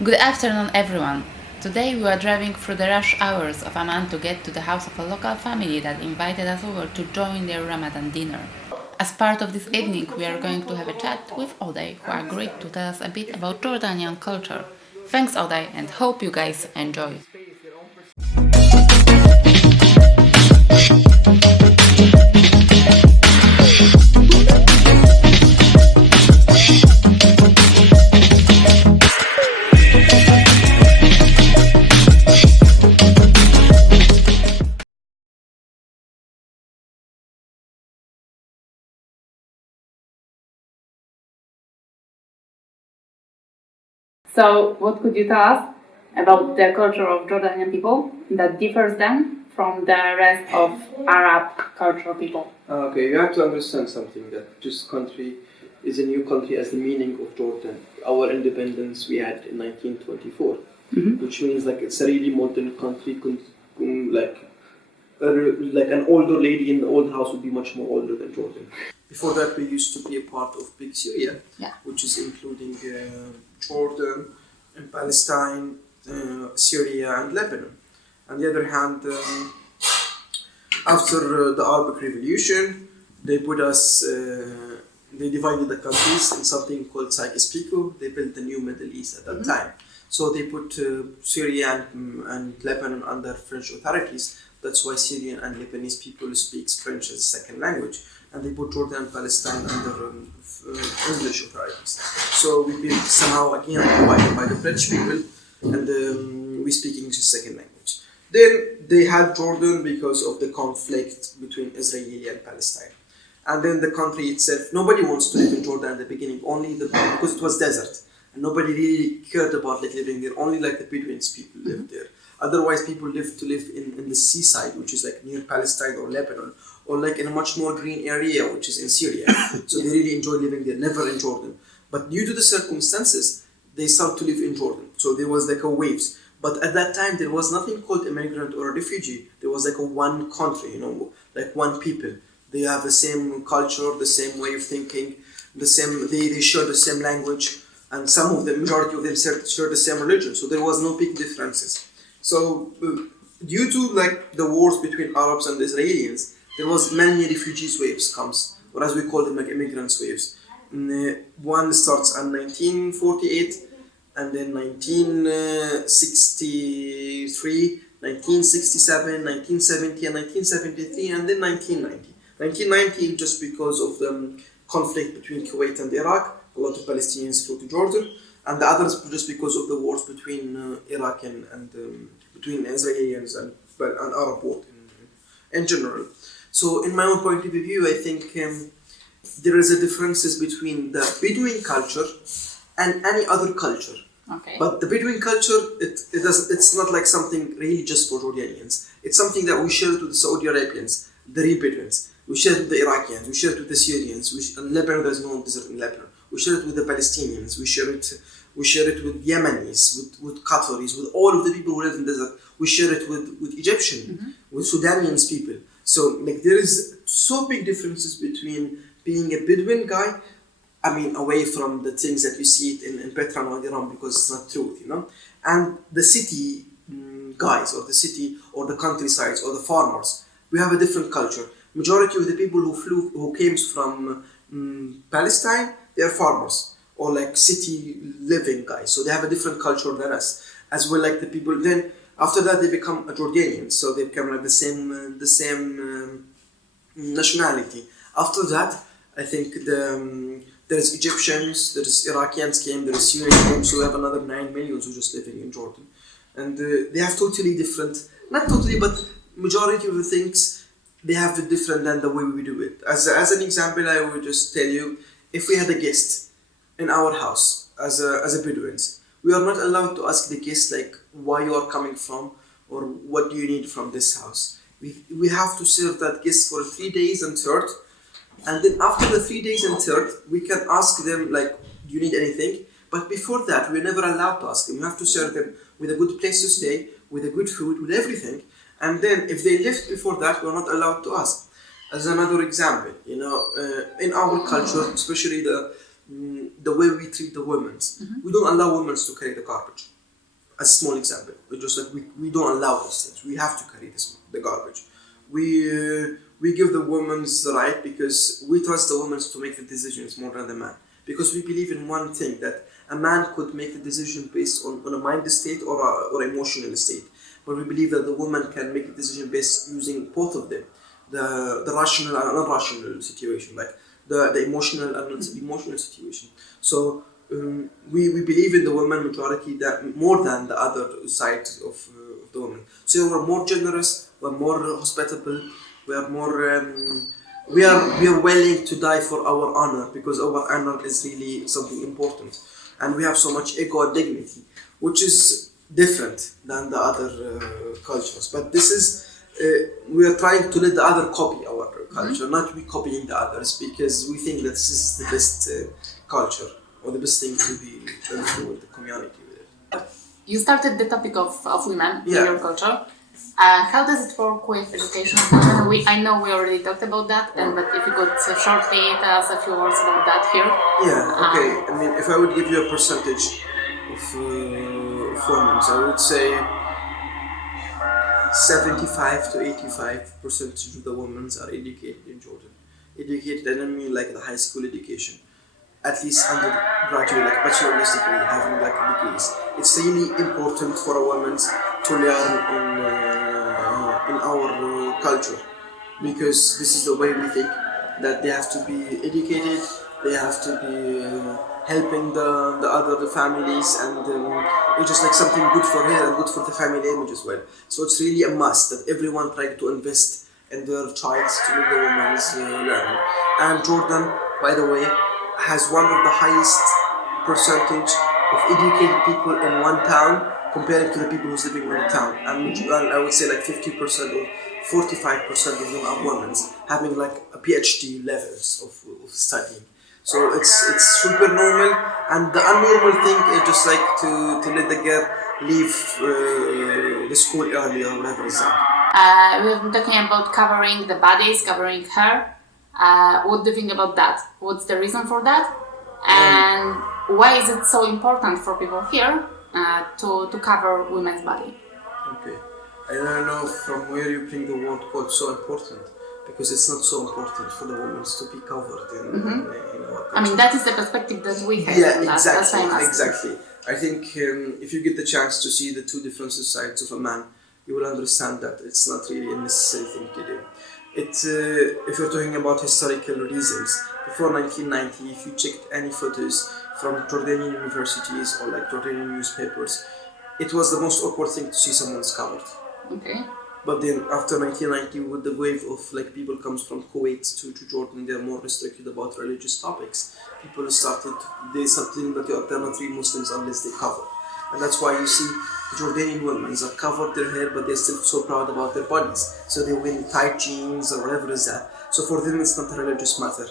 Good afternoon, everyone. Today we are driving through the rush hours of Amman to get to the house of a local family that invited us over to join their Ramadan dinner. As part of this evening, we are going to have a chat with Oday, who agreed to tell us a bit about Jordanian culture. Thanks, Oday, and hope you guys enjoy. So, what could you tell us about the culture of Jordanian people that differs them from the rest of Arab cultural people? Okay, you have to understand something that this country is a new country as the meaning of Jordan. Our independence we had in 1924, which means like it's a really modern country. Like an older lady in the old house would be much more older than Jordan. Before that, we used to be a part of Big Syria, which is including Jordan and Palestine, Syria and Lebanon. On the other hand, after the Arabic Revolution, they put us, they divided the countries in something called Psychispico. They built the new Middle East at that time. So they put Syria and Lebanon under French authorities. That's why Syrian and Lebanese people speak French as a second language. And they put Jordan and Palestine under English authorities. So we've been somehow again divided by the French people, and we speak English as second language. Then they had Jordan because of the conflict between Israeli and Palestine. And then the country itself, nobody wants to live in Jordan at the beginning, because it was desert. And nobody really cared about living there, only like the Bedouins people lived there. Otherwise, people live in the seaside, which is like near Palestine or Lebanon, or like in a much more green area, which is in Syria. So they really enjoy living there, never in Jordan. But due to the circumstances, they started to live in Jordan. So there was like a waves. But at that time, there was nothing called immigrant or a refugee. There was like a one country, like one people. They have the same culture, the same way of thinking, they share the same language, and some of the majority of them share the same religion. So there was no big differences. So due to like the wars between Arabs and Israelis, there was many refugees waves comes, or as we call them like immigrants waves. One starts in 1948, and then 1963, 1967, 1970, and 1973, and then 1990. 1990 just because of the conflict between Kuwait and Iraq, a lot of Palestinians flew to Jordan, and the others just because of the wars between Iraq and between Israelis and Arab world in general. So in my own point of view, I think there is a differences between the Bedouin culture and any other culture. Okay. But the Bedouin culture, it's not like something really just for Jordanians. It's something that we share with the Saudi Arabians, the real Bedouins. We share it with the Iraqians. We share it with the Syrians. In Lebanon, there's no desert in Lebanon. We share it with the Palestinians. We share it with Yemenis, with Qataris, with all of the people who live in the desert. We share it with Egyptian, with Sudanians people. So like there is so big differences between being a Bedouin guy, away from the things that you see it in Petra and Wadi Rum, because it's not truth, and the city guys, or the city, or the countrysides, or the farmers. We have a different culture. Majority of the people who came from Palestine, they are farmers, or like city living guys. So they have a different culture than us. As well, like the people, then after that they become a Jordanian, so they become like the same nationality. After that, I think there's Egyptians, there's Iraqians came, there's Syrians came, so we have another 9 million who just living in Jordan. And they have totally different, not totally, but majority of the things, they have it different than the way we do it. As an example, I would just tell you, if we had a guest in our house as a Bedouins, we are not allowed to ask the guest like why you are coming from or what do you need from this house. We have to serve that guest for 3 days and third, and then after the 3 days and third, we can ask them like, do you need anything? But before that, we're never allowed to ask them. We have to serve them with a good place to stay, with a good food, with everything. And then if they left before that, we're not allowed to ask. As another example, in our culture, especially the the way we treat the women. We don't allow women to carry the garbage. A small example, we just like we don't allow these things. We have to carry the garbage. We give the women the right because we trust the women to make the decisions more than the man. Because we believe in one thing, that a man could make the decision based on a mind state or emotional state. But we believe that the woman can make a decision based using both of them, the rational and irrational situation, like the emotional and emotional situation. So we believe in the woman majority that more than the other side of the woman. So we're more generous, we're more hospitable, we are more we are willing to die for our honor, because our honor is really something important, and we have so much ego and dignity, which is different than the other cultures. But this is we are trying to let the other copy our culture, not we copying the others, because we think that this is the best culture or the best thing to be done for the community with it. You started the topic of women in your culture. How does it work with education? I know we already talked about that, but if you could shortly tell us a few words about that here. Yeah, okay. I mean, if I would give you a percentage of women, I would say 75 to 85% of the women are educated in Jordan. Educated, I don't mean like the high school education. At least undergraduate, like bachelor's degree, having like degrees. It's really important for a woman to learn in our culture, because this is the way we think, that they have to be educated, they have to be helping the other families, and it's just like something good for her and good for the family image as well. So it's really a must that everyone try to invest in their child to make the women's learn. And Jordan, by the way, has one of the highest percentage of educated people in one town compared to the people who's living in the town. And I would say like 50% or 45% of them are women, having like a PhD levels of studying. So it's super normal, and the unnormal thing is just like to let the girl leave the school early or whatever is that. We've been talking about covering the bodies, covering hair. What do you think about that? What's the reason for that? And why is it so important for people here to cover women's body? Okay. I don't know from where you bring the word called so important, because it's not so important for the women to be covered in our culture. I mean, that is the perspective that we have. Yeah, exactly. I think if you get the chance to see the two different sides of a man, you will understand that it's not really a necessary thing to do. If you're talking about historical reasons, before 1990, if you checked any photos from Jordanian universities or like Jordanian newspapers, it was the most awkward thing to see someone's covered. Okay. But then after 1990, with the wave of like people comes from Kuwait to Jordan, they're more restricted about religious topics. People they started that you are not really Muslims unless they cover. And that's why you see Jordanian women that covered their hair, but they're still so proud about their bodies. So they wear tight jeans or whatever is that. So for them, it's not a religious matter.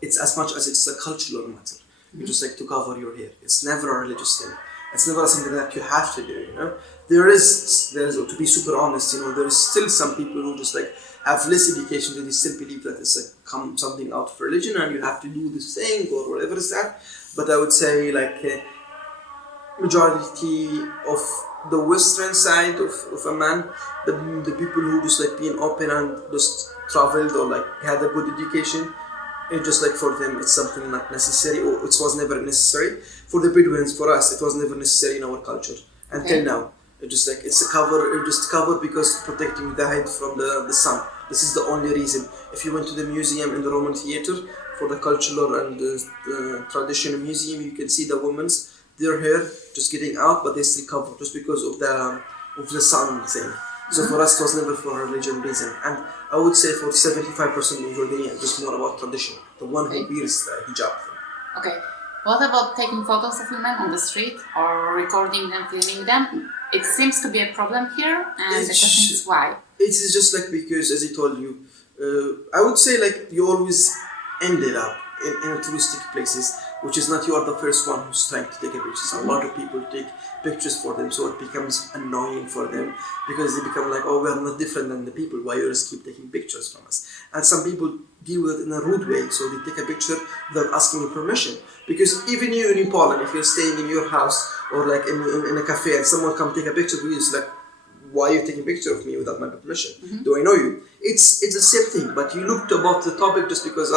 It's as much as it's a cultural matter. You just like to cover your hair. It's never a religious thing. It's never something that you have to do, you know. There is, to be super honest, you know, there is still some people who just like have less education, that they still believe that it's like something out of religion and you have to do this thing or whatever is that. But I would say like majority of the western side of a man, the people who just like being open and just traveled or like had a good education, it just like for them it's something not necessary, or it was never necessary. For the Bedouins, for us, it was never necessary in our culture until now. It just like it's just covered because protecting the head from the sun. This is the only reason. If you went to the museum in the Roman theater for the cultural and the traditional museum, you can see the women's their hair just getting out, but they still covered just because of the sun thing. So for us, it was never for a religion reason. And I would say for 75% of Jordanian, just more about tradition. The one who wears the hijab thing. Okay. What about taking photos of women on the street or recording them, filming them? It seems to be a problem here, and the question is why. It is just like because, as I told you, I would say like you always ended up in touristic places. which is not you are the first one who's trying to take a picture. A lot of people take pictures for them, so it becomes annoying for them because they become like, oh, we are not different than the people. Why you just keep taking pictures from us? And some people deal with it in a rude way, so they take a picture without asking your permission. Because even you in Poland, if you're staying in your house or like in a cafe and someone come take a picture with you, it's like, why are you taking a picture of me without my permission? Do I know you? It's the same thing, but you looked about the topic just because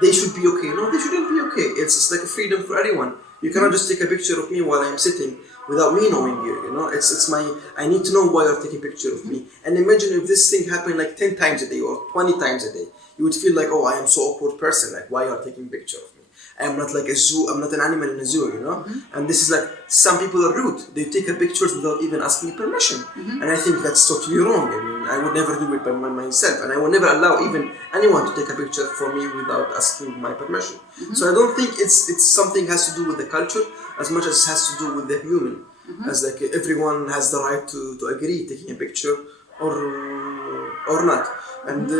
they should be okay. No, they shouldn't be okay. It's just like a freedom for anyone. You cannot just take a picture of me while I'm sitting without me knowing you, you know? It's my, I need to know why you're taking a picture of me. And imagine if this thing happened like 10 times a day or 20 times a day. You would feel like, oh, I am so awkward person, like why you're taking a picture of me? I am not like a zoo, I'm not an animal in a zoo, you know? And this is like, some people are rude. They take a pictures without even asking permission. And I think that's totally wrong. I mean, I would never do it by myself. And I would never allow even anyone to take a picture for me without asking my permission. So I don't think it's something has to do with the culture as much as it has to do with the human. As like everyone has the right to agree taking a picture or not. And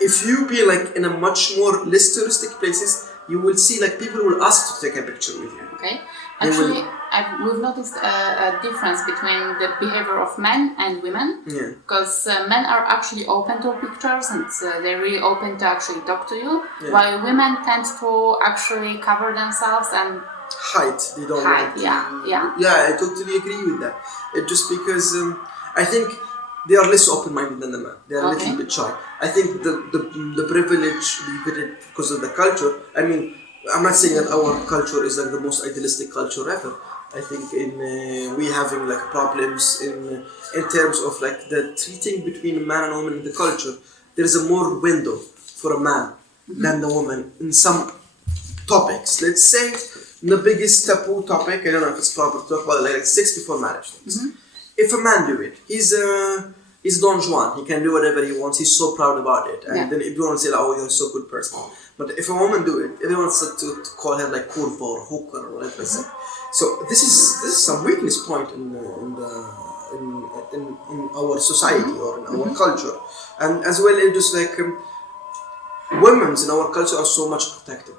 if you be like in a much more less touristic places, you will see like people will ask to take a picture with you. Okay. Actually, we've noticed a difference between the behavior of men and women. Yeah. Because men are actually open to pictures and they're really open to actually talk to you, Yeah. while women tend to actually cover themselves and Hide. They don't hide. want to. Yeah. I totally agree with that. It just because I think they are less open-minded than the man. They are a little bit shy. I think the privilege you get it because of the culture. I mean, I'm not saying that our culture is like the most idealistic culture ever. I think in we having like problems in terms of like the treating between a man and a woman in the culture. There is a more window for a man than the woman in some topics. Let's say the biggest taboo topic. I don't know if it's proper to talk about like sex before marriage things. If a man do it, he's Don Juan. He can do whatever he wants. He's so proud about it, and then everyone say, like, "Oh, you're so good person." But if a woman do it, everyone starts to call her like kurva or hooker or whatever. So this is some weakness point in our society or in our culture, and as well it just like women in our culture are so much protected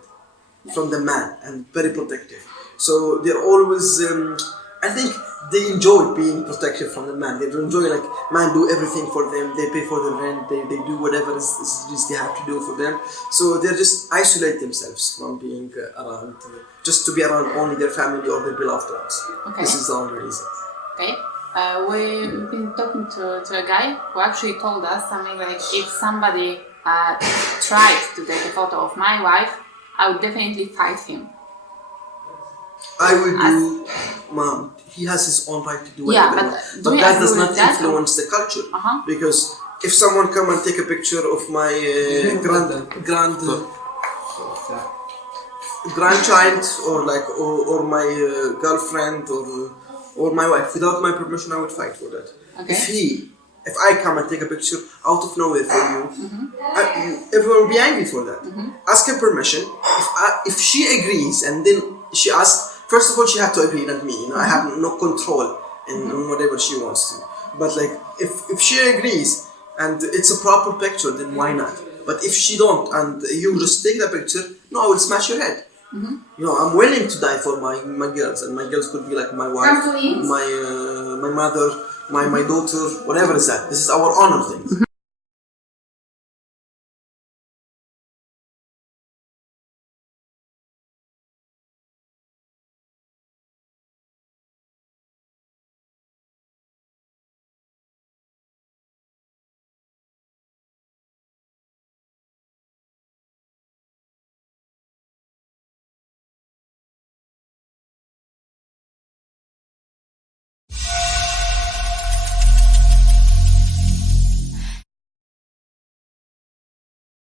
from the man and very protective. So they're always. I think they enjoy being protected from the man. They enjoy like man do everything for them. They pay for the rent. They do whatever they have to do for them. So they just isolate themselves from being around, just to be around only their family or their beloved ones. Okay. This is the only reason. Okay. We've been talking to a guy who actually told us something like, if somebody tried to take a photo of my wife, I would definitely fight him. I would do, mom. He has his own right to do whatever he wants. But that does not influence the culture. Because if someone come and take a picture of my grandchild or my girlfriend or my wife without my permission, I would fight for that. Okay. If I come and take a picture out of nowhere for you, everyone will be angry for that. Ask her permission. If she agrees and then she asks, first of all, she had to agree, not me. You know, I have no control in whatever she wants to. But like, if she agrees and it's a proper picture, then why not? But if she don't and you just take the picture, no, I will smash your head. You know, I'm willing to die for my girls, and my girls could be like my wife, my mother, my daughter, whatever is that. This is our honor thing.